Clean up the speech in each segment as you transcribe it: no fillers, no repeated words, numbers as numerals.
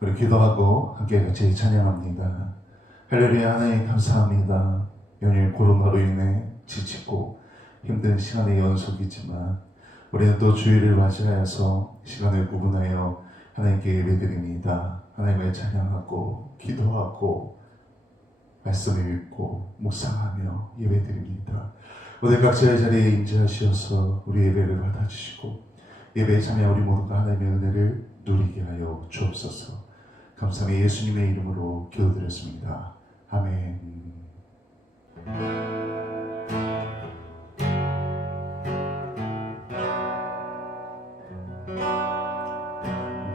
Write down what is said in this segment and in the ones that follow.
우리 기도하고 함께 같이 찬양합니다. 할렐루야. 하나님 감사합니다. 연일 코로나로 인해 지치고 힘든 시간의 연속이지만 우리는 또 주일을 맞이하여서 시간을 구분하여 하나님께 예배드립니다. 하나님을 찬양하고 기도하고 말씀을 읽고 묵상하며 예배드립니다. 오늘 각자의 자리에 임재하시어서 우리 예배를 받아주시고 예배에 참여 우리 모두가 하나님의 은혜를 누리게 하여 주옵소서. 감사함이 예수님의 이름으로 기도드렸습니다. 아멘.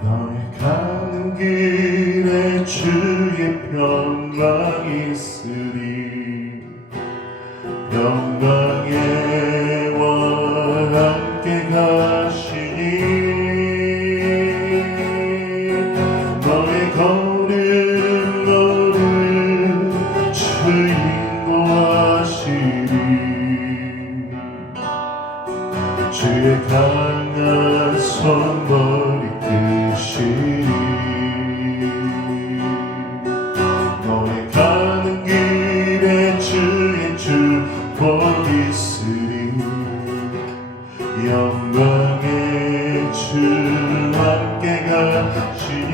너의 가는 길에 주의 평강이 있으리. 평강의 왕 함께 가시니 너의 걸음걸음 주 인도하시리. 주의 강한 손머리 크시리. 너의 가는 길에 주의 축복 있으리. 영광의 주 함께 가시니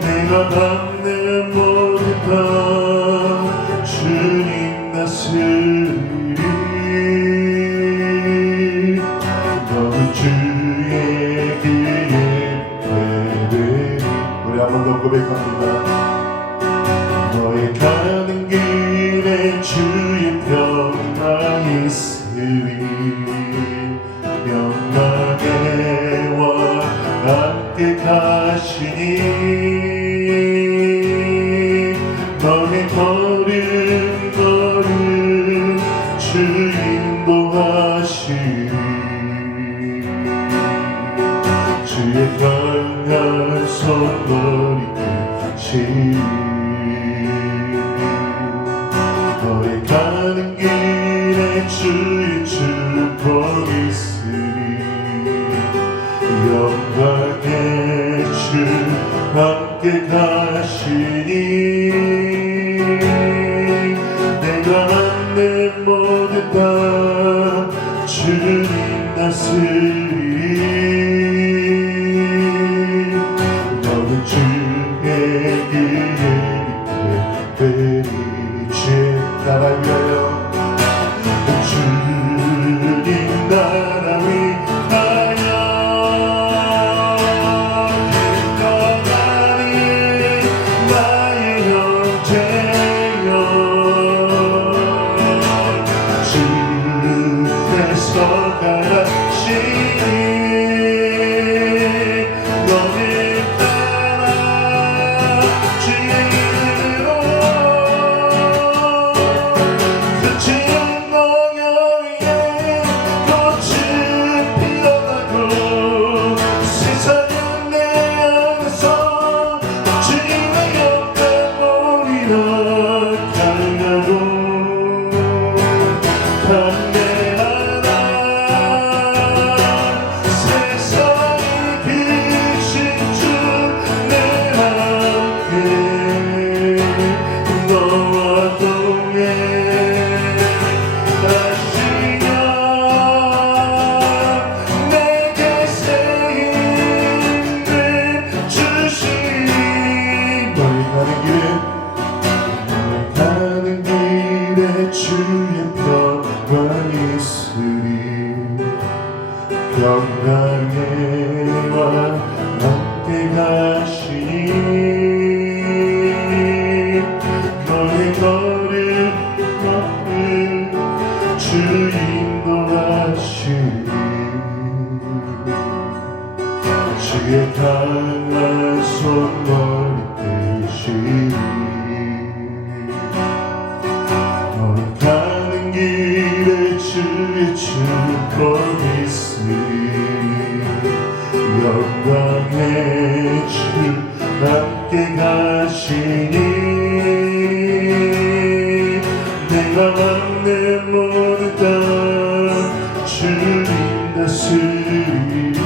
내가 받는 모든 것 주님 다스리리. 너는 주의 길에 되리. 우리 한 번 더 고백합니다. 너의 가는 길에 주의 평강이 있으리. 영광의 왕 함께 가시니 너의 걸음걸음 주 인도하시리. 주의 강한 손머리 크시리. 너의 가는 길에 주의 축복 있으리. 영광의 주 함께 가시니 내가 만든 모든 것 주님 다스리리. 너는 주의 길에 되리. 주의 나라 위하여 주님 나라 위하여 떠나는 나의 형제여 주께서 가라시니 너를 따라 주의 이름으로 영광의 왕 함께 가시니 너의 걸음걸음 주 인도하시니 주의 강한 손머리 크시니 너의 가는 길에 주의 축복 있으리. 영광의 주 함께 가시니 내가 받는 모든 것 주님 다스리리.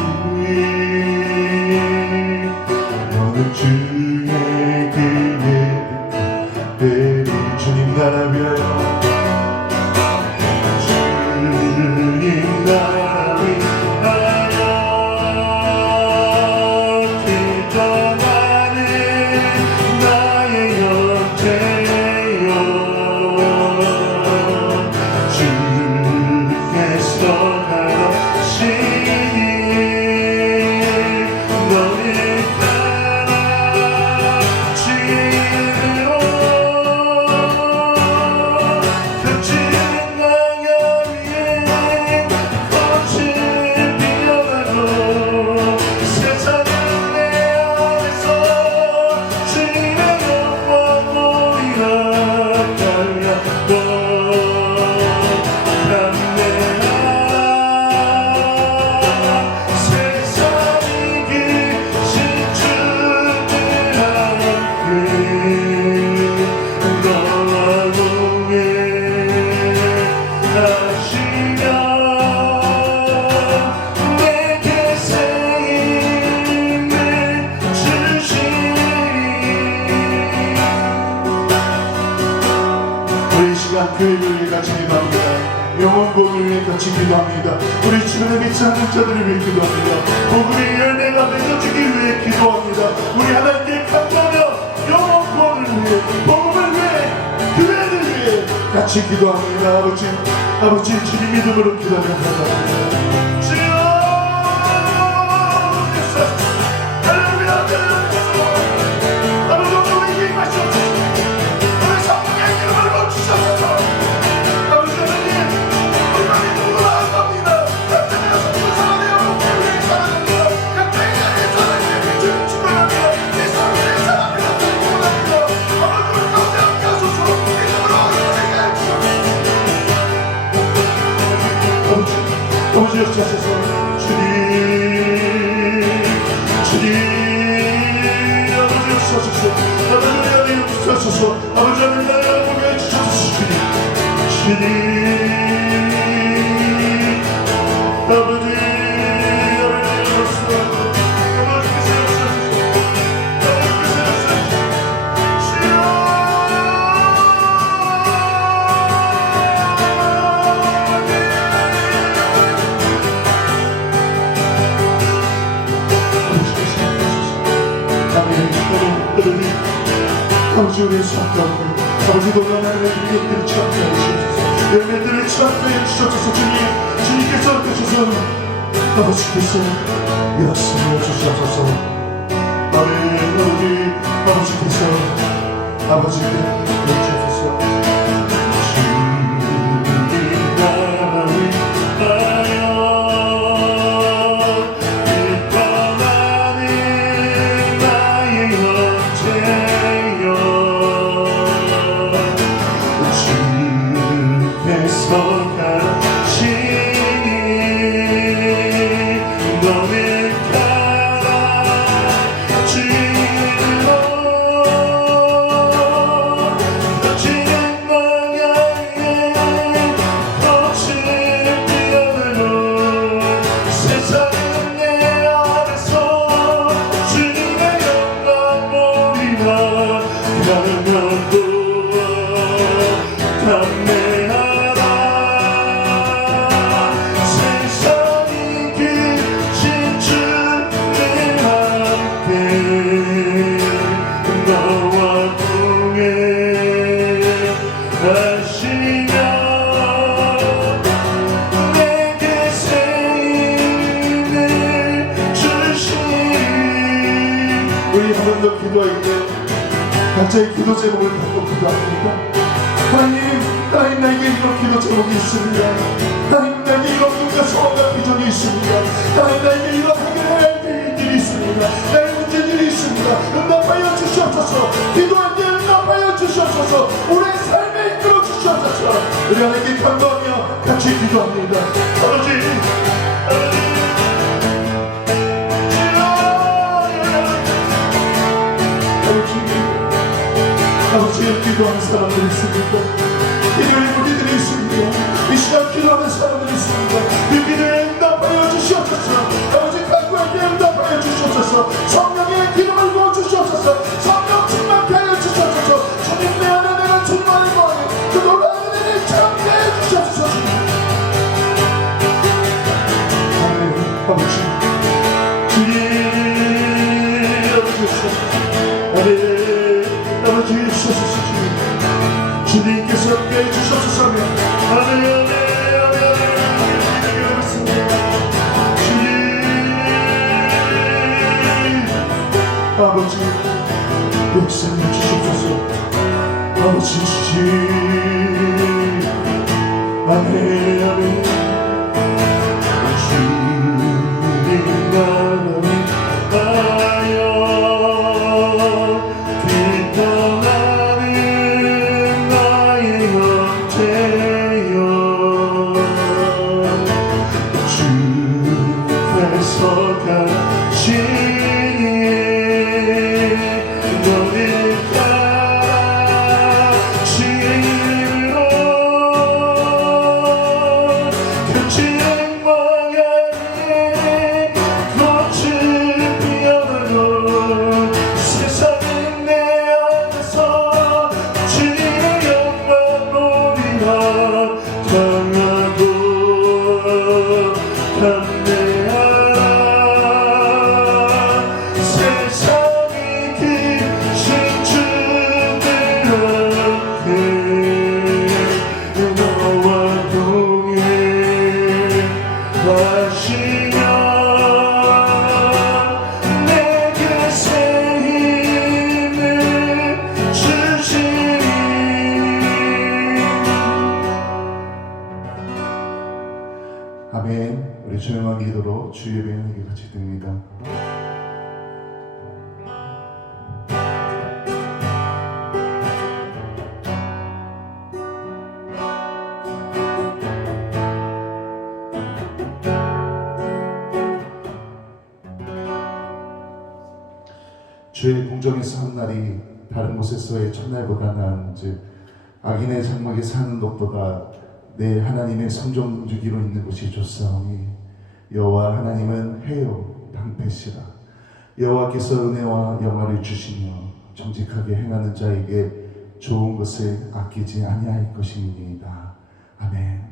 교회를 위해 같이 기도합니다. 영혼권을 위해 같이 기도합니다. 우리 주변에 믿지 않는 자들을 위해 기도합니다. 복음의 열매가 맺어지기 위해 기도합니다. 우리 하나님께 감사하며 영혼권을 위해, 복음을 위해, 교회를 위해 같이 기도합니다. 아버지 주님 믿음으로 기도합니다. 주여 할렐루야. 아버지 오늘 우리에게 임하시옵소서. 우리 성령의 기름을 부어주셔서 아버지 하나님 우리 마음이 누구나 합니다. 각자의 성품을 살아내어 복음을 위해 살아냅니다. 각자의 자리에 빛을 축원합니다. 이 성령의 사랑을 축원합니다. 아버지 우리 가운데 함께 하소서. 믿음으로 우리에게 해주옵소서. 아버지 역사하소서. 주님 아버지 역사하소서. 아버지 우리 안에 역사하소서. 아버지 하나님 나를 보게 해주셔서 주님 아버지 아버지 우리의 수학가운데 아버지 놀라운 열매들을 취하게 해주셔서 열매들을 취하게 해주셔서 주님께서 하셔서 아버지께서 약속해 주셔서 아버지께서 해주셔서 기도할 때 각자의 기도 제목을 갖고 기도합니다. 하나님 나에게 이런 기도 제목이 있습니다. 하나님 나에게 이런 꿈과 소원과 비전이 있습니다. 하나님 나에게 이런 해결해야 할 일들이 있습니다. 나의 문제들이 있습니다. 응답하여 주시옵소서. 기도할 때 응답하여 주시옵소서. 우리의 삶에 이끌어 주시옵소서. 우리 하나님께 간구하며 같이 기도합니다. 아버지의 기도하는 사람들이 있습니다. 기도의 무리들이 있습니다. 이 시간 기도하는 사람들이 있습니다. 그 기도에 응답하여 주시옵소서. 아버지 간구할 때 응답하여 주시옵소서. 성령의 기름을 부어 주시옵소서. 성령 충만케 하여 주시옵소서. 주님 내 안에 내가 충만을 거하니 그 놀라운 은혜를 참게 해 주시옵소서. 아버지 주님 아버지 주옵소서. 주님께서 함께 해주셨으면 주님 아버지 역사해 주옵소서. 아버지 주님 아멘 주님 나를 하여 화면에게 같이 듭니다. 주의 공정에서 한 날이 다른 곳에서의 첫날보다 나은즉 악인의 장막에 사는 것보다 내 하나님의 성전 주기로 있는 곳이 좋사오니 여호와 하나님은 해요 방패시라. 여호와께서 은혜와 영화를 주시며 정직하게 행하는 자에게 좋은 것을 아끼지 아니할 것이니이다. 아멘.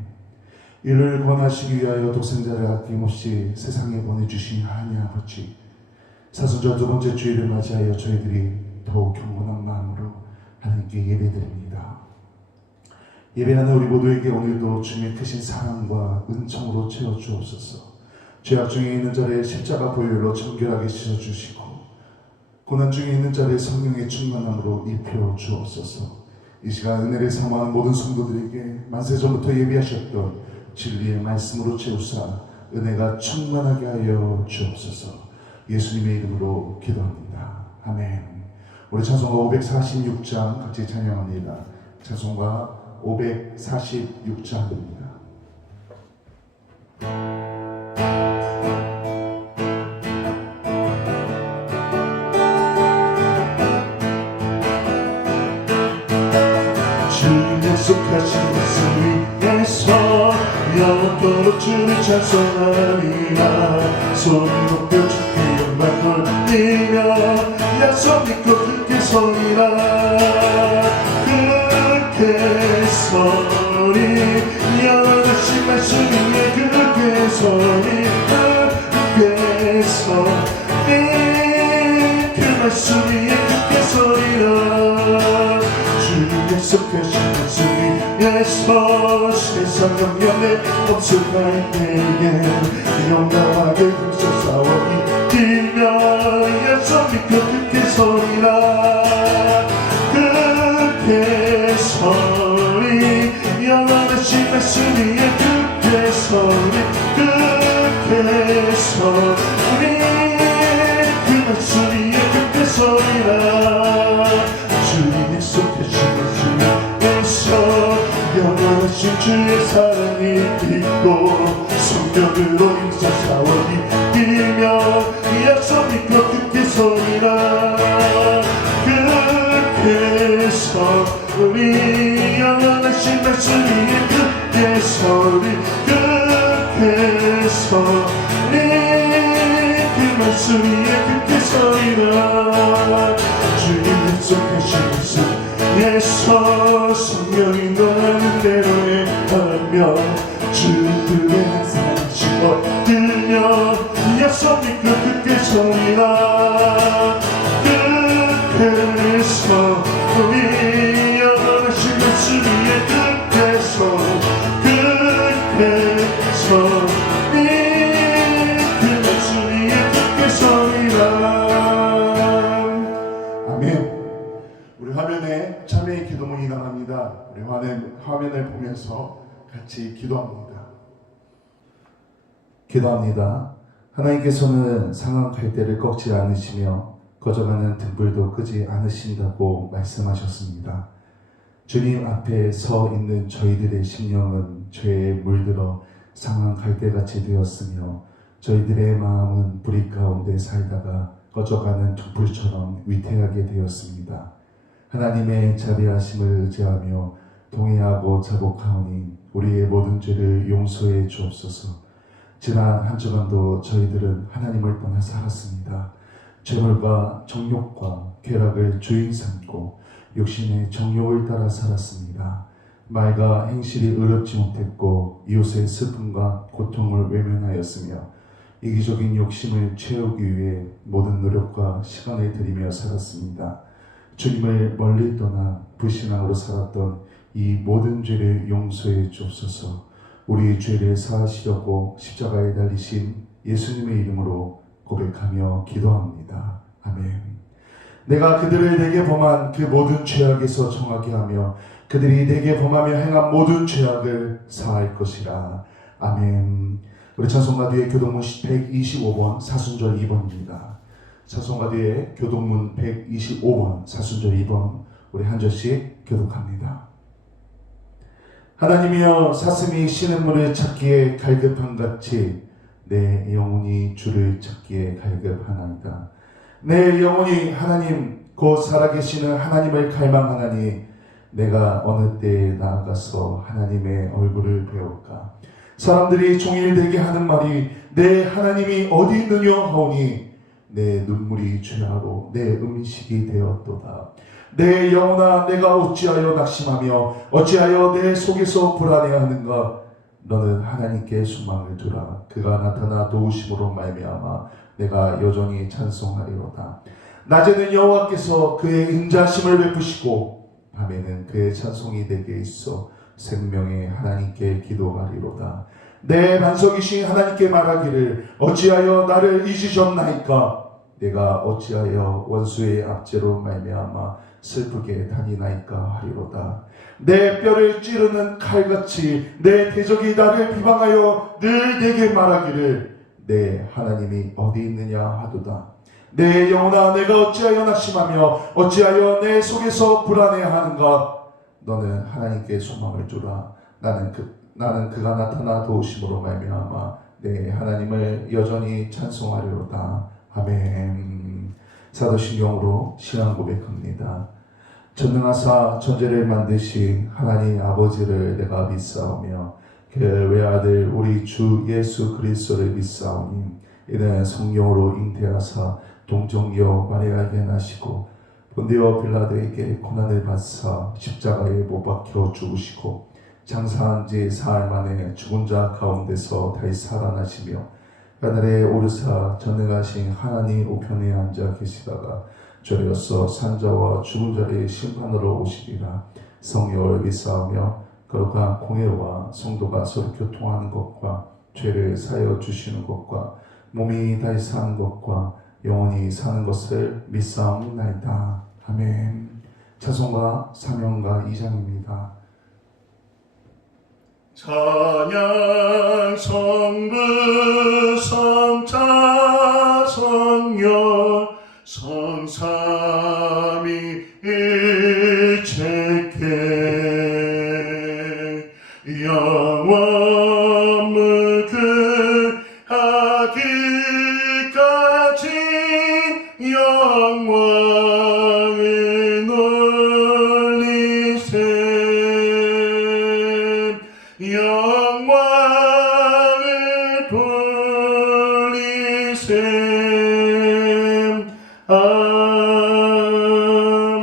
이를 권하시기 위하여 독생자를 아낌없이 세상에 보내주신 하나님 아버지, 사순절 두 번째 주일을 맞이하여 저희들이 더욱 경건한 마음으로 하나님께 예배드립니다. 예배하는 우리 모두에게 오늘도 주님의 크신 사랑과 은총으로 채워주옵소서. 죄악 중에 있는 자를 십자가 보혈로 정결하게 씻어주시고 고난 중에 있는 자를 성령의 충만함으로 입혀주옵소서. 이 시간 은혜를 사모하는 모든 성도들에게 만세전부터 예비하셨던 진리의 말씀으로 채우사 은혜가 충만하게 하여 주옵소서. 예수님의 이름으로 기도합니다. 아멘. 우리 찬송가 546장 같이 찬양합니다. 찬송가 546장입니다. 주님 약속하신 말씀 위에서 영원토록 주를 찬송하리라. 소리 높여 주께 영광 돌리며 약속 믿고 굳게 서리라. 굳게 서리 영원하신 말씀 위에 굳게 서리. 굳게 서리 그 말씀 위에 굳게 서리라. 주님 약속하신 말씀 위에서 세상 영향에 없을할 때에 용감하게 힘써 싸워 이기며 약속 믿고 굳게 서리라. 굳게 서리 영원하신 말씀 위에 굳게 서리. 굳게 서리 그 말씀 위에 굳게 서리라. 주님 약속하신 말씀 위에서 영원하신 주의 사랑이 있고 성령으로 힘써 싸워 이기며 약속 믿고 굳게 서리라. 굳게 서리 영원하신 말씀 위에 굳게 서리. 굳게 서리 그 말씀 위에 굳게 서리라. 주님 약속하신 말씀 예서 성령이 너는 대로 행하며 주들의 항상 얻으며 약속 믿고 굳게 서리라. 굳게 서리 영원하신 말씀 위에 굳게 서리. 굳게 서리 그 말씀 위에 굳게 서리라. 아멘. 우리 화면에 참여의 기도문이 나갑니다. 우리 화면을 보면서 같이 기도합니다. 기도합니다. 하나님께서는 상한 갈대를 꺾지 않으시며 꺼져가는 등불도 끄지 않으신다고 말씀하셨습니다. 주님 앞에 서 있는 저희들의 심령은 죄에 물들어 상한 갈대같이 되었으며 저희들의 마음은 불이 가운데 살다가 꺼져가는 등불처럼 위태하게 되었습니다. 하나님의 자비하심을 의지하며 동의하고 자복하오니 우리의 모든 죄를 용서해 주옵소서. 지난 한 주간도 저희들은 하나님을 떠나 살았습니다. 죄물과 정욕과 쾌락을 주인 삼고 육신의 정욕을 따라 살았습니다. 말과 행실이 의롭지 못했고 이웃의 슬픔과 고통을 외면하였으며 이기적인 욕심을 채우기 위해 모든 노력과 시간을 들이며 살았습니다. 주님을 멀리 떠나 불신앙으로 살았던 이 모든 죄를 용서해 주옵소서. 우리 죄를 사하시려고 십자가에 달리신 예수님의 이름으로 고백하며 기도합니다. 아멘. 내가 그들을 내게 범한 그 모든 죄악에서 정하게 하며 그들이 내게 범하며 행한 모든 죄악을 사할 것이라. 아멘. 우리 찬송가 뒤에 교동문 125번 사순절 2번입니다. 찬송가 뒤에 교동문 125번 사순절 2번 우리 한 절씩 교독합니다. 하나님이여 사슴이 시냇물을 찾기에 갈급함같이 내 영혼이 주를 찾기에 갈급하나이다. 내 영혼이 하나님 곧 살아계시는 하나님을 갈망하나니 내가 어느 때에 나아가서 하나님의 얼굴을 배울까. 사람들이 종일되게 하는 말이 내 하나님이 어디 있느냐 하오니 내 눈물이 죄하로 내 음식이 되었도다. 내 영혼아 내가 어찌하여 낙심하며 어찌하여 내 속에서 불안해하는가. 너는 하나님께 소망을 두라. 그가 나타나 도우심으로 말미암아 내가 여전히 찬송하리로다. 낮에는 여호와께서 그의 인자심을 베푸시고 밤에는 그의 찬송이 내게 있어 생명의 하나님께 기도하리로다. 내 반석이신 하나님께 말하기를 어찌하여 나를 잊으셨나이까. 내가 어찌하여 원수의 압제로 말미암아 슬프게 다니나이까 하리로다. 내 뼈를 찌르는 칼같이 내 대적이 나를 비방하여 늘 내게 말하기를 내 하나님이 어디 있느냐 하도다. 내 영혼아 내가 어찌하여 낙심하며 어찌하여 내 속에서 불안해하는가. 너는 하나님께 소망을 두라. 나는 그가 나타나 도우심으로 말미암아 내 하나님을 여전히 찬송하리로다. 아멘. 사도신경으로 신앙 고백합니다. 전능하사 천지를 만드신 하나님 아버지를 내가 믿사오며 그 외아들 우리 주 예수 그리스도를 믿사오니 이는 성령으로 잉태하사 동정녀 마리아에게 나시고 본디오 빌라도에게 고난을 받사 십자가에 못 박혀 죽으시고 장사한 지 사흘 만에 죽은 자 가운데서 다시 살아나시며 하늘에 오르사 전능하신 하나님 우편에 앉아 계시다가 저리로서 산자와 죽은 자의 심판으로 오시리라. 성령을 믿사오며 거룩한 공예와 성도가 서로 교통하는 것과 죄를 사하여 주시는 것과 몸이 다시 사는 것과 영원히 사는 것을 믿사옵나이다. 아멘. 찬송가 사명가 2장입니다. 찬양 성부 성자 성령 성삼위일체께 영원 무궁하기까지 영광을 놀리세. 영광을 돌리세.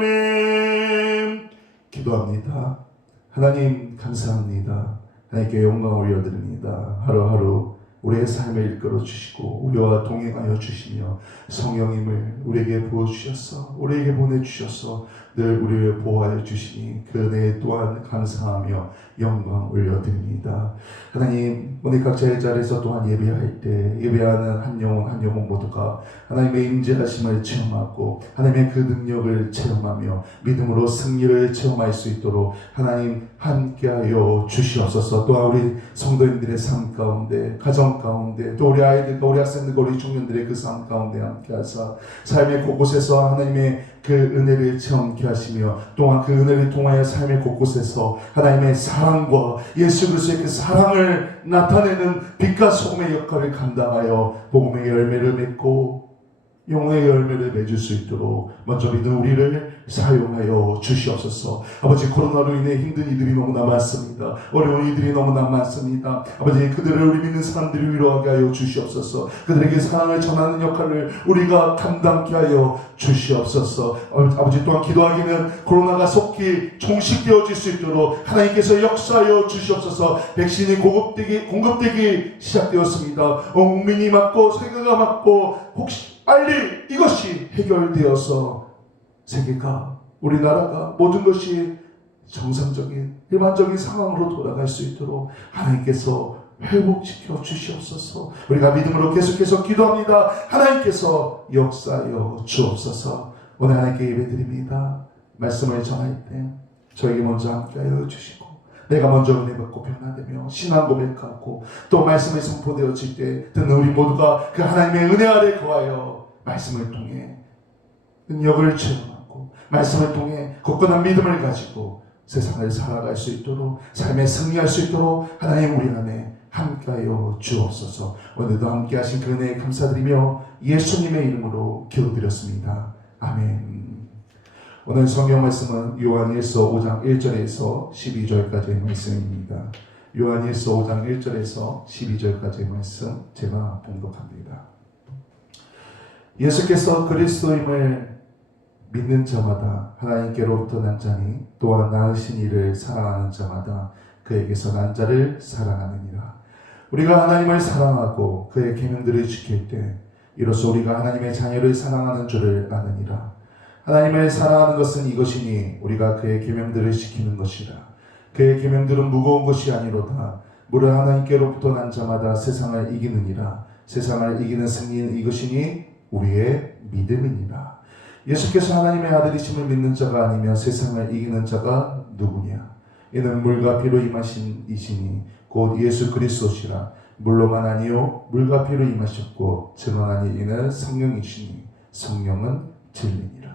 아멘. 기도합니다. 하나님 감사합니다. 하나님께 영광 올려드립니다. 하루하루 우리의 삶을 이끌어 주시고 우리와 동행하여 주시며 성령님을 우리에게 부어주셔서 우리에게 보내주셔서 늘 우리를 보호하여 주시니 그 은혜 또한 감사하며 영광 올려드립니다. 하나님 오늘 각자의 자리에서 또한 예배할 때 예배하는 한 영혼 모두가 하나님의 임재하심을 체험하고 하나님의 그 능력을 체험하며 믿음으로 승리를 체험할 수 있도록 하나님 함께하여 주시옵소서. 또한 우리 성도님들의 삶 가운데 가정 가운데 또 우리 아이들과 우리 학생들과 우리 청년들의 그 삶 가운데 함께하사 삶의 곳곳에서 하나님의 그 은혜를 체험케 하시며 또한 그 은혜를 통하여 삶의 곳곳에서 하나님의 사랑과 예수 그리스도의 그 사랑을 나타내는 빛과 소금의 역할을 감당하여 복음의 열매를 맺고 영혼의 열매를 맺을 수 있도록 먼저 믿은 우리를 사용하여 주시옵소서. 아버지 코로나로 인해 힘든 이들이 너무나 많습니다. 어려운 이들이 너무나 많습니다. 아버지 그들을 우리 믿는 사람들이 위로하게 하여 주시옵소서. 그들에게 사랑을 전하는 역할을 우리가 감당케 하여 주시옵소서. 아버지 또한 기도하기는 코로나가 속히 종식되어질 수 있도록 하나님께서 역사하여 주시옵소서. 백신이 공급되기 시작되었습니다. 온 국민이 맞고 세계가 맞고 혹시 빨리 이것이 해결되어서 세계가 우리나라가 모든 것이 정상적인 일반적인 상황으로 돌아갈 수 있도록 하나님께서 회복시켜 주시옵소서. 우리가 믿음으로 계속해서 기도합니다. 하나님께서 역사하여 주옵소서. 오늘 하나님께 예배드립니다. 말씀을 전할 때 저에게 먼저 함께하여 주시고 내가 먼저 은혜 받고 변화되며 신앙 고백하고 또 말씀이 선포되어질 때 듣는 우리 모두가 그 하나님의 은혜 아래 거하여 말씀을 통해 능력을 체험하고 말씀을 통해 굳건한 믿음을 가지고 세상을 살아갈 수 있도록 삶에 승리할 수 있도록 하나님 우리 안에 함께하여 주옵소서. 오늘도 함께하신 그 은혜에 감사드리며 예수님의 이름으로 기도드렸습니다. 아멘. 오늘 성경 말씀은 요한일서 5장 1절에서 12절까지의 말씀입니다. 요한일서 5장 1절에서 12절까지의 말씀 제가 봉독합니다. 예수께서 그리스도임을 믿는 자마다 하나님께로부터 난 자니 또한 낳으신 이를 사랑하는 자마다 그에게서 난 자를 사랑하느니라. 우리가 하나님을 사랑하고 그의 계명들을 지킬 때 이로써 우리가 하나님의 자녀를 사랑하는 줄을 아느니라. 하나님을 사랑하는 것은 이것이니 우리가 그의 계명들을 지키는 것이라. 그의 계명들은 무거운 것이 아니로다. 무릇 하나님께로부터 난 자마다 세상을 이기느니라. 세상을 이기는 승리는 이것이니 우리의 믿음이니라. 예수께서 하나님의 아들이심을 믿는 자가 아니면 세상을 이기는 자가 누구냐? 이는 물과 피로 임하신 이시니 곧 예수 그리스도시라. 물로만 아니요 물과 피로 임하셨고 증언하니 이는 성령이시니 성령은 진리니라.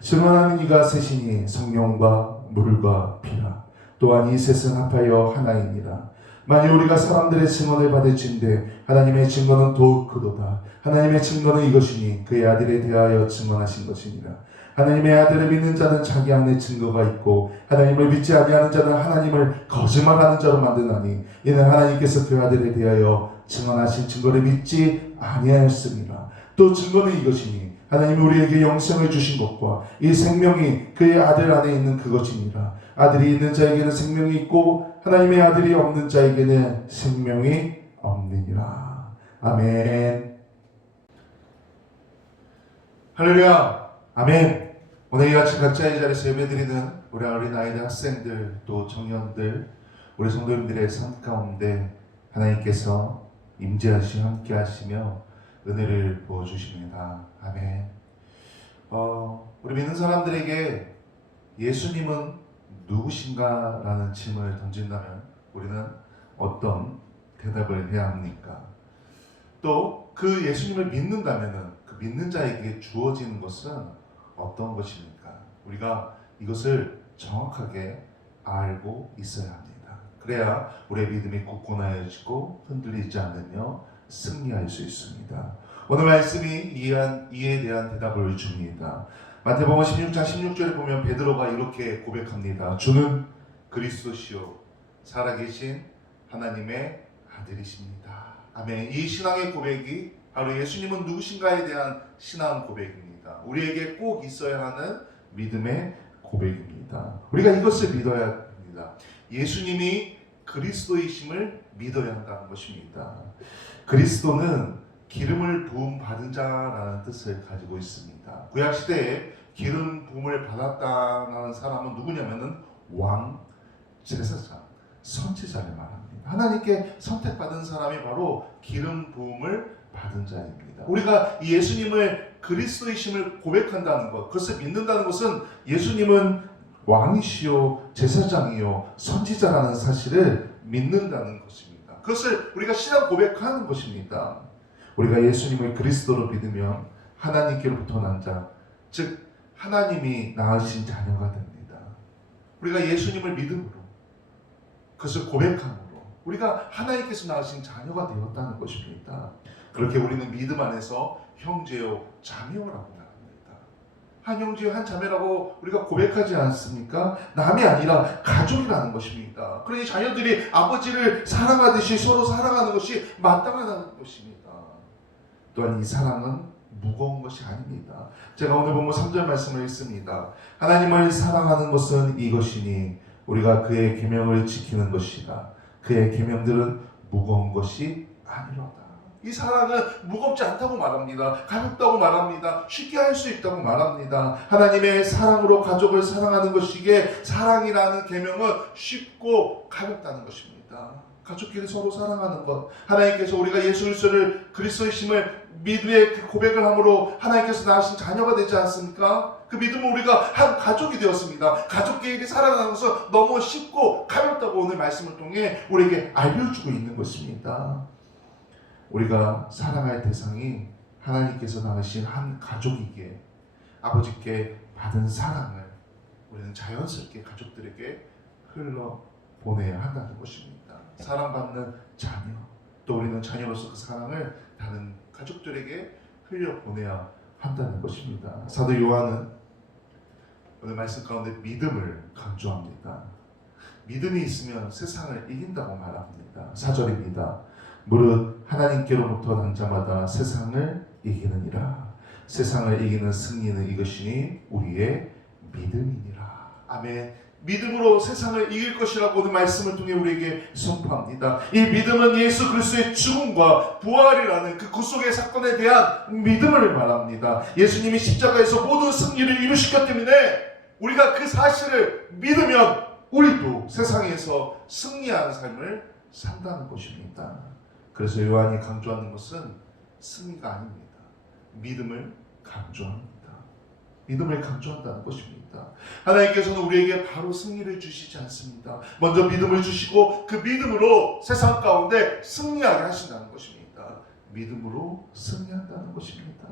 증언하는 이가 셋이니 성령과 물과 피라. 또한 이 셋은 합하여 하나이니라. 만일 우리가 사람들의 증언을 받을진대 하나님의 증거는 더욱 크도다. 하나님의 증거는 이것이니 그의 아들에 대하여 증언하신 것이니라. 하나님의 아들을 믿는 자는 자기 안에 증거가 있고 하나님을 믿지 아니하는 자는 하나님을 거짓말하는 자로 만드나니 이는 하나님께서 그 아들에 대하여 증언하신 증거를 믿지 아니하였습니다. 또 증거는 이것이니 하나님이 우리에게 영생을 주신 것과 이 생명이 그의 아들 안에 있는 그것이니라. 아들이 있는 자에게는 생명이 있고 하나님의 아들이 없는 자에게는 생명이 없느니라. 아멘. 할렐루야. 아멘. 오늘 이같이 각자의 자리에서 예배드리는 우리 어린아이들, 학생들, 또 청년들, 우리 성도님들의 삶 가운데 하나님께서 임재하시 함께 하시며 은혜를 부어주십니다. 아멘. 우리 믿는 사람들에게 예수님은 누구신가? 라는 질문을 던진다면 우리는 어떤 대답을 해야 합니까? 또 그 예수님을 믿는다면 그 믿는 자에게 주어지는 것은 어떤 것입니까? 우리가 이것을 정확하게 알고 있어야 합니다. 그래야 우리의 믿음이 굳건하여지고 흔들리지 않으며 승리할 수 있습니다. 오늘 말씀이 이에 대한 대답을 줍니다. 마태복음 16장 16절에 보면 베드로가 이렇게 고백합니다. 주는 그리스도시요 살아계신 하나님의 아들이십니다. 아멘. 이 신앙의 고백이 바로 예수님은 누구신가에 대한 신앙 고백입니다. 우리에게 꼭 있어야 하는 믿음의 고백입니다. 우리가 이것을 믿어야 합니다. 예수님이 그리스도이심을 믿어야 한다는 것입니다. 그리스도는 기름을 부음 받은 자라는 뜻을 가지고 있습니다. 구약 시대에 기름 부음을 받았다는 사람은 누구냐면은 왕, 제사장, 선지자를 말합니다. 하나님께 선택받은 사람이 바로 기름 부음을 받은 자입니다. 우리가 이 예수님을 그리스도이심을 고백한다는 것, 그것을 믿는다는 것은 예수님은 왕이시요 제사장이요 선지자라는 사실을 믿는다는 것입니다. 그것을 우리가 신앙 고백하는 것입니다. 우리가 예수님을 그리스도로 믿으면 하나님께로부터 난 자, 즉 하나님이 낳으신 자녀가 됩니다. 우리가 예수님을 믿음으로 그것을 고백함으로 우리가 하나님께서 낳으신 자녀가 되었다는 것입니다. 그렇게 우리는 믿음 안에서 형제요 자매라고 말합니다. 한 형제요 한 자매라고 우리가 고백하지 않습니까? 남이 아니라 가족이라는 것입니다. 그러니 자녀들이 아버지를 사랑하듯이 서로 사랑하는 것이 마땅하다는 것입니다. 또한 이 사랑은 무거운 것이 아닙니다. 제가 오늘 본문 3절 말씀을 읽습니다. 하나님을 사랑하는 것은 이것이니 우리가 그의 계명을 지키는 것이다. 그의 계명들은 무거운 것이 아니로다. 이 사랑은 무겁지 않다고 말합니다. 가볍다고 말합니다. 쉽게 할 수 있다고 말합니다. 하나님의 사랑으로 가족을 사랑하는 것이기에 사랑이라는 계명은 쉽고 가볍다는 것입니다. 가족끼리 서로 사랑하는 것, 하나님께서 우리가 예수 그리스도를 그리스도이심을 믿음의 그 고백을 함으로 하나님께서 낳으신 자녀가 되지 않습니까? 그 믿음은 우리가 한 가족이 되었습니다. 가족끼리 살아가는 것은 너무 쉽고 가볍다고 오늘 말씀을 통해 우리에게 알려주고 있는 것입니다. 우리가 사랑할 대상이 하나님께서 낳으신 한 가족이기에 아버지께 받은 사랑을 우리는 자연스럽게 가족들에게 흘러보내야 한다는 것입니다. 사랑받는 자녀, 또 우리는 자녀로서 그 사랑을 다른 가족들에게 흘려보내야 한다는 것입니다. 사도 요한은 오늘 말씀 가운데 믿음을 강조합니다. 믿음이 있으면 세상을 이긴다고 말합니다. 4절입니다. 무릇 하나님께로부터 난 자마다 세상을 이기느니라. 세상을 이기는 승리는 이것이니 우리의 믿음이니라. 아멘. 믿음으로 세상을 이길 것이라고 오늘 말씀을 통해 우리에게 선포합니다. 이 믿음은 예수 그리스도의 죽음과 부활이라는 그 구속의 사건에 대한 믿음을 말합니다. 예수님이 십자가에서 모든 승리를 이루셨기 때문에 우리가 그 사실을 믿으면 우리도 세상에서 승리하는 삶을 산다는 것입니다. 그래서 요한이 강조하는 것은 승리가 아닙니다. 믿음을 강조합니다. 믿음을 강조한다는 것입니다. 하나님께서는 우리에게 바로 승리를 주시지 않습니다. 먼저 믿음을 주시고 그 믿음으로 세상 가운데 승리하게 하신다는 것입니다. 믿음으로 승리한다는 것입니다.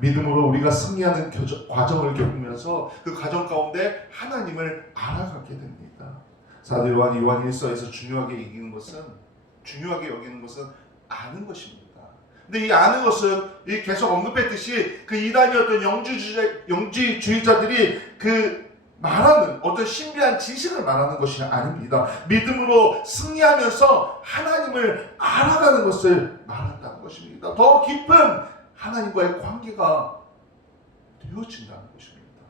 믿음으로 우리가 승리하는 과정을 겪으면서 그 과정 가운데 하나님을 알아가게 됩니다. 사도 요한이 요한 1서에서 중요하게 여기는 것은 아는 것입니다. 근데 이 아는 것은 계속 언급했듯이 그 이단이었던 영지주의자들이 그 말하는 어떤 신비한 지식을 말하는 것이 아닙니다. 믿음으로 승리하면서 하나님을 알아가는 것을 말한다는 것입니다. 더 깊은 하나님과의 관계가 되어진다는 것입니다.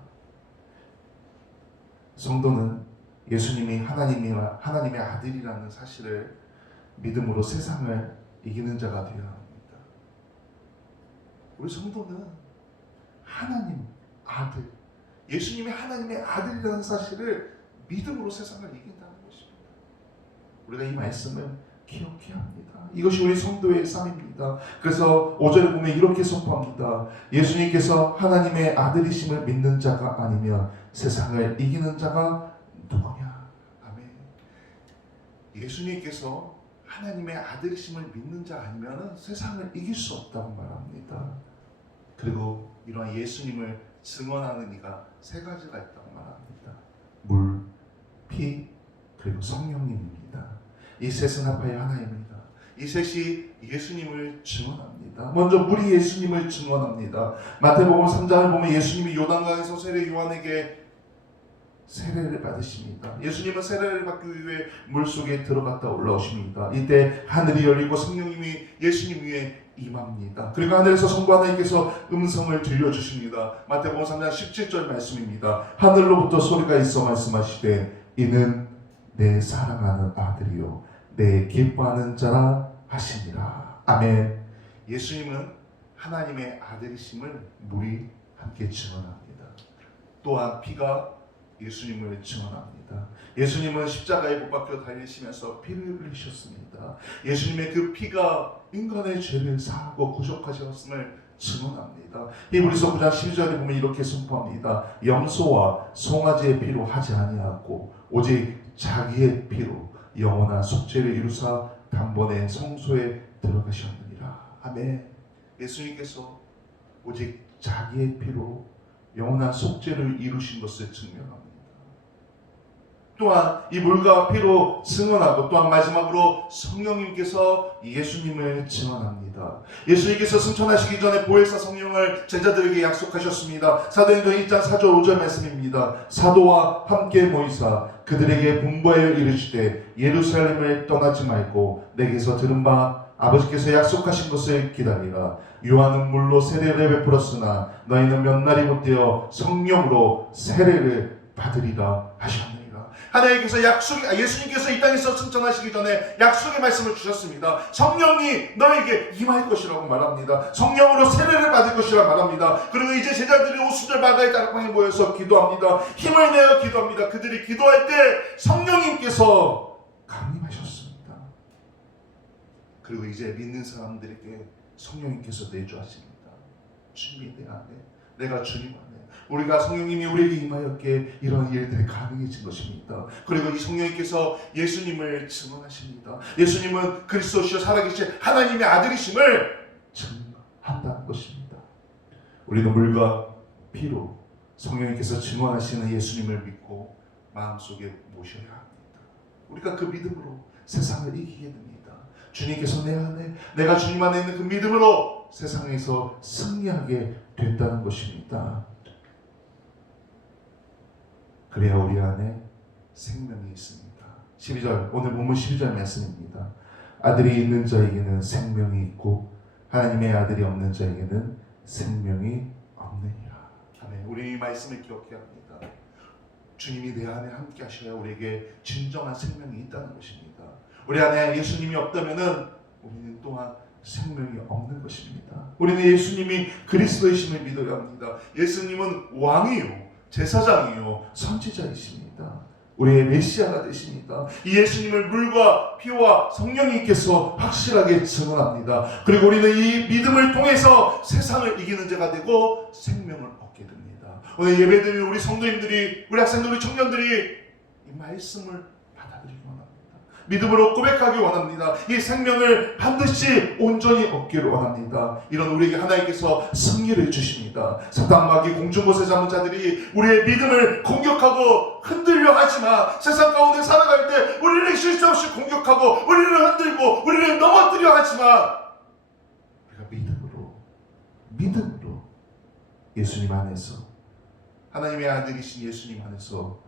성도는 예수님이 하나님의 아들이라는 사실을 믿음으로 세상을 이기는 자가 되어야 합니다. 우리 성도는 하나님 아들, 예수님이 하나님의 아들이라는 사실을 믿음으로 세상을 이긴다는 것입니다. 우리가 이 말씀을 기억해야 합니다. 이것이 우리 성도의 삶입니다. 그래서 5절에 보면 이렇게 선포합니다. 예수님께서 하나님의 아들이심을 믿는 자가 아니면 세상을 이기는 자가 누구냐? 아멘. 예수님께서 하나님의 아들이심을 믿는 자 아니면 세상을 이길 수 없다고 말합니다. 그리고 이러한 예수님을 증언하는 이가 세 가지가 있다고 말합니다. 물, 피, 그리고 성령님입니다. 이 셋은 합하여 하나입니다. 이 셋이 예수님을 증언합니다. 먼저 물이 예수님을 증언합니다. 마태복음 3장을 보면 예수님이 요단강에서 세례 요한에게 세례를 받으십니다. 예수님은 세례를 받기 위해 물속에 들어갔다 올라오십니다. 이때 하늘이 열리고 성령님이 예수님 위에 임합니다. 그리고 하늘에서 성부 하나님께서 음성을 들려주십니다. 마태복음 3장 17절 말씀입니다. 하늘로부터 소리가 있어 말씀하시되 이는 내 사랑하는 아들이요 내 기뻐하는 자라 하시니라. 아멘. 예수님은 하나님의 아들이심을 물이 함께 증언합니다. 또한 피가 예수님을 증언합니다. 예수님은 십자가에 못 박혀 달리시면서 피를 흘리셨습니다. 예수님의 그 피가 인간의 죄를 사하고 구속하셨음을 증언합니다. 히브리서 9장 12절에 보면 이렇게 선포합니다. 염소와 송아지의 피로 하지 아니하고 오직 자기의 피로 영원한 속죄를 이루사 단번에 성소에 들어가셨느니라. 아멘. 예수님께서 오직 자기의 피로 영원한 속죄를 이루신 것을 증명합니다. 또한 이 물과 피로 증언하고 또한 마지막으로 성령님께서 예수님을 증언합니다. 예수님께서 승천하시기 전에 보혜사 성령을 제자들에게 약속하셨습니다. 사도행전 1장 4절 5절 말씀입니다. 사도와 함께 모이사 그들에게 분부하여 이르시되 예루살렘을 떠나지 말고 내게서 들은 바 아버지께서 약속하신 것을 기다리라. 요한은 물로 세례를 베풀었으나 너희는 몇 날이 못되어 성령으로 세례를 받으리라 하셨느니라. 하나님께서 예수님께서 이 땅에서 승천하시기 전에 약속의 말씀을 주셨습니다. 성령이 너에게 임할 것이라고 말합니다. 성령으로 세례를 받을 것이라고 말합니다. 그리고 이제 제자들이 오순절 마가의 다락방에 모여서 기도합니다. 힘을 내어 기도합니다. 그들이 기도할 때 성령님께서 강림하셨습니다. 그리고 이제 믿는 사람들에게 성령님께서 내주하십니다. 주님이 내 안에, 내가 주님 안에, 우리가 성령님이 우리에게 임하였기에 이런 일들이 가능해진 것입니다. 그리고 이 성령님께서 예수님을 증언하십니다. 예수님은 그리스도시요 살아계신 하나님의 아들이심을 증언한다는 것입니다. 우리는 물과 피로 성령님께서 증언하시는 예수님을 믿고 마음속에 모셔야 합니다. 우리가 그 믿음으로 세상을 이기게 됩니다. 주님께서 내 안에, 내가 주님 안에 있는 그 믿음으로 세상에서 승리하게 된다는 것입니다. 그래야 우리 안에 생명이 있습니다. 12절, 오늘 본문 12절 말씀입니다. 아들이 있는 자에게는 생명이 있고 하나님의 아들이 없는 자에게는 생명이 없느니라. 아멘. 우리 이 말씀을 기억해야 합니다. 주님이 내 안에 함께 하셔야 우리에게 진정한 생명이 있다는 것입니다. 우리 안에 예수님이 없다면은 우리는 또한 생명이 없는 것입니다. 우리는 예수님이 그리스도이심을 믿어야 합니다. 예수님은 왕이요, 제사장이요, 선지자이십니다. 우리의 메시아가 되십니다. 이 예수님을 물과 피와 성령님께서 확실하게 증언합니다. 그리고 우리는 이 믿음을 통해서 세상을 이기는 자가 되고 생명을 얻게 됩니다. 오늘 예배드리는 우리 성도님들이, 우리 학생들, 우리 청년들이 이 말씀을 받아들이기 원합니다. 믿음으로 고백하기 원합니다. 이 생명을 반드시 온전히 얻기를 원합니다. 이런 우리에게 하나님께서 승리를 주십니다. 사탄 마귀 공중곳에 잡은 자들이 우리의 믿음을 공격하고 흔들려 하지만 세상 가운데 살아갈 때 우리를 실수 없이 공격하고 우리를 흔들고 우리를 넘어뜨려 하지만 우리가 믿음으로 예수님 안에서, 하나님의 아들이신 예수님 안에서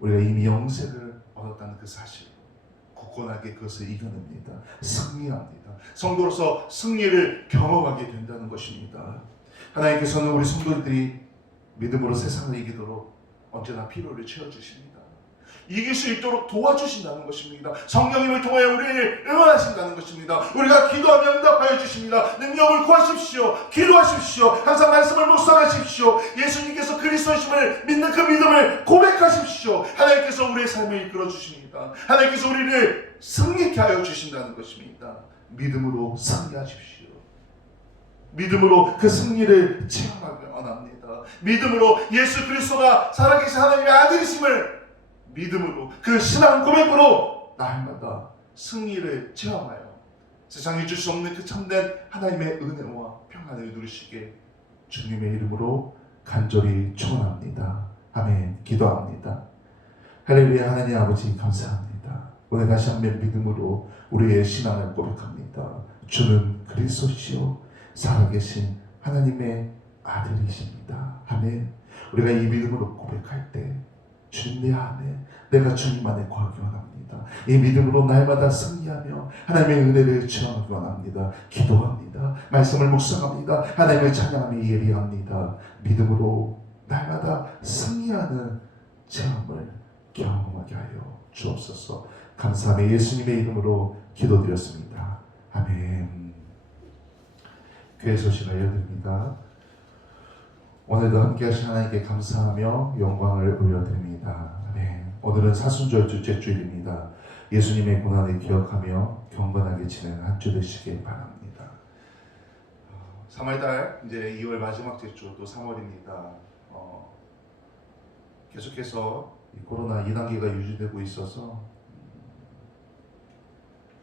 우리가 이미 영생을 얻었다는 그 사실, 굳건하게 그것을 이겨냅니다. 승리합니다. 성도로서 승리를 경험하게 된다는 것입니다. 하나님께서는 우리 성도들이 믿음으로 세상을 이기도록 언제나 필요를 채워주십니다. 이길 수 있도록 도와주신다는 것입니다. 성령님을 통해 우리를 응원하신다는 것입니다. 우리가 기도하면 응답하여 주십니다. 능력을 구하십시오. 기도하십시오. 항상 말씀을 묵상하십시오. 예수님께서 그리스도이심을 믿는 그 믿음을 고백하십시오. 하나님께서 우리의 삶을 이끌어 주십니다. 하나님께서 우리를 승리케 하여 주신다는 것입니다. 믿음으로 승리하십시오. 믿음으로 그 승리를 체험하기 원합니다. 믿음으로 예수 그리스도가 살아계신 하나님의 아들이심을 믿음으로, 그 신앙 고백으로 날마다 승리를 체험하여 세상에 줄 수 없는 그 참된 하나님의 은혜와 평안을 누리시게 주님의 이름으로 간절히 축원합니다. 아멘. 기도합니다. 할렐루야. 하나님 아버지 감사합니다. 오늘 다시 한번 믿음으로 우리의 신앙을 고백합니다. 주는 그리스도시요 살아계신 하나님의 아들이십니다. 아멘. 우리가 이 믿음으로 고백할 때 주님 내 안에, 내가 주님 안에 거하기 원합니다. 이 믿음으로 날마다 승리하며 하나님의 은혜를 체험하기 원합니다. 기도합니다. 말씀을 묵상합니다. 하나님을 찬양하며 예배합니다. 믿음으로 날마다 승리하는 체험을 경험하게 하여 주옵소서. 감사하며 예수님의 이름으로 기도드렸습니다. 아멘. 교회 소식 알려드립니다. 오늘도 함께 하신 하나님께 감사하며 영광을 올려드립니다. 아멘. 오늘은 사순절 둘째 주일입니다. 예수님의 고난을 기억하며 경건하게 지내는 한 주 되시길 바랍니다. 3월달 이제 2월 마지막 주죠. 또 3월입니다. 계속해서 이 코로나 2단계가 유지되고 있어서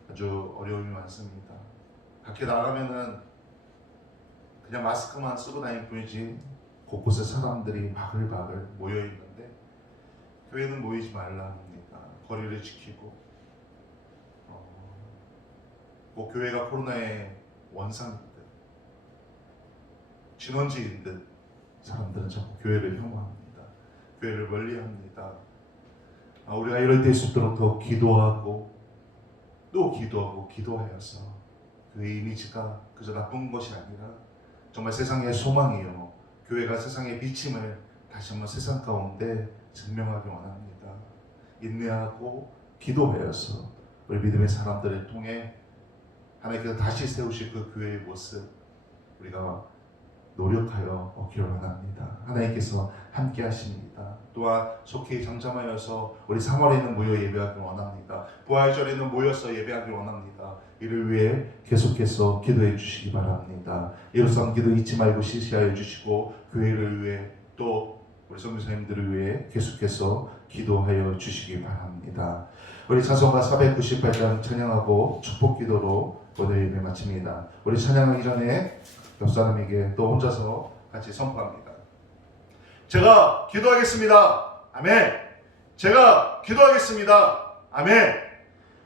아주 어려움이 많습니다. 밖에 나가면은 그냥 마스크만 쓰고 다닐 뿐이지 곳곳에 사람들이 바글바글 모여 있는데 교회는 모이지 말라 합니다. 거리를 지키고 뭐 교회가 코로나의 원상인 듯 진원지인 듯 사람들은 자꾸 교회를 혐오합니다. 교회를 멀리합니다. 우리가 이럴 때 수 있도록 더 기도하고 또 기도하고 기도하여서 그 이미지가 그저 나쁜 것이 아니라 정말 세상의 소망이요, 교회가 세상의 비침을 다시 한번 세상 가운데 증명하기 원합니다. 인내하고 기도하여서 우리 믿음의 사람들을 통해 하나님께서 다시 세우실 그 교회의 모습 우리가 노력하여 얻기를 원합니다. 하나님께서 함께 하십니다. 또한 속히 잠잠하여서 우리 3월에는 모여 예배하기를 원합니다. 부활절에는 모여서 예배하기를 원합니다. 이를 위해 계속해서 기도해 주시기 바랍니다. 예루살렘 기도 잊지 말고 실시하여 주시고 교회를 위해 또 우리 선교사님들을 위해 계속해서 기도하여 주시기 바랍니다. 우리 찬송가 498장 찬양하고 축복기도로 오늘 예배 마칩니다. 우리 찬양하기 전에 옆 사람에게 또 혼자서 같이 선포합니다. 제가 기도하겠습니다. 아멘. 제가 기도하겠습니다. 아멘.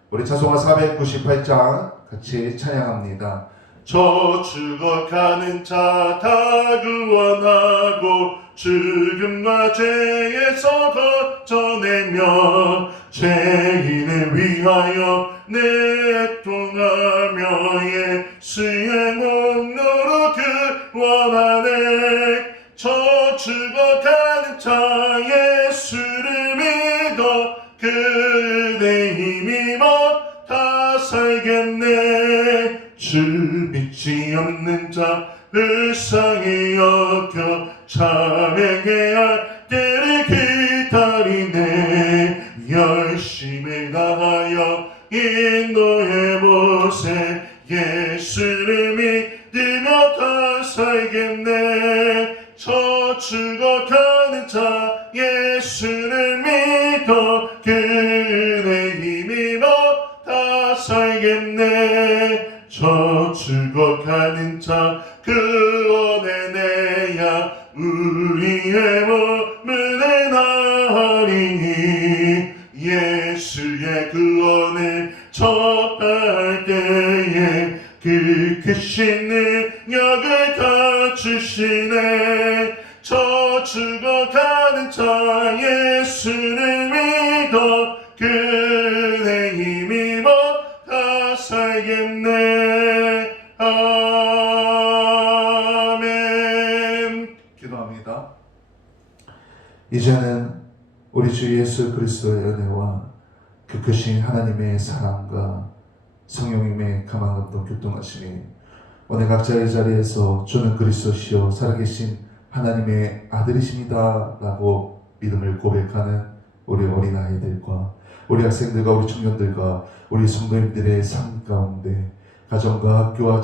우리 찬송가 498장 같이 찬양합니다. 저 죽어가는 자 다 구원하고 죽음과 죄에서 거쳐내며 죄인을 위하여 내통하며 예수의 몸으로 구원하네. 저 죽어가는 자 예수를 믿어 그대 힘입어 다 살겠네. 주 믿지 없는 자 불쌍히 여겨 자명해야 할 때를 기다리네. 열심히 다하여 인도해보세. 예수를 믿으며 다 살겠네. 저 죽어가는 자 예수를 믿어 그네 힘입어 다 살겠네. 저 죽어가는 자 구원해내야 우리의 몸을 나리니. 예수의 구원을 접할 때에 그 크신 능력을 갖추시네. 저 죽어가는 자 예수를 믿어 그네 힘입어 다 살겠네. 아멘. 기도합니다. 이제는 우리 주 예수 그리스도의 은혜와 그 크신 하나님의 사랑과 성령님의 가만감동 교통하심이 오늘 각자의 자리에서 주는 그리스도시요 살아계신 하나님의 아들이십니다 라고 믿음을 고백하는 우리 어린아이들과 우리 학생들과 우리 청년들과 우리 성도님들의 삶 가운데 가정과 학교와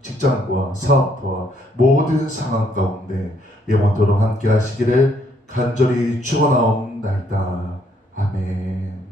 직장과 사업과 모든 상황 가운데 영원토록 함께 하시기를 간절히 축원하옵나이다. 아멘.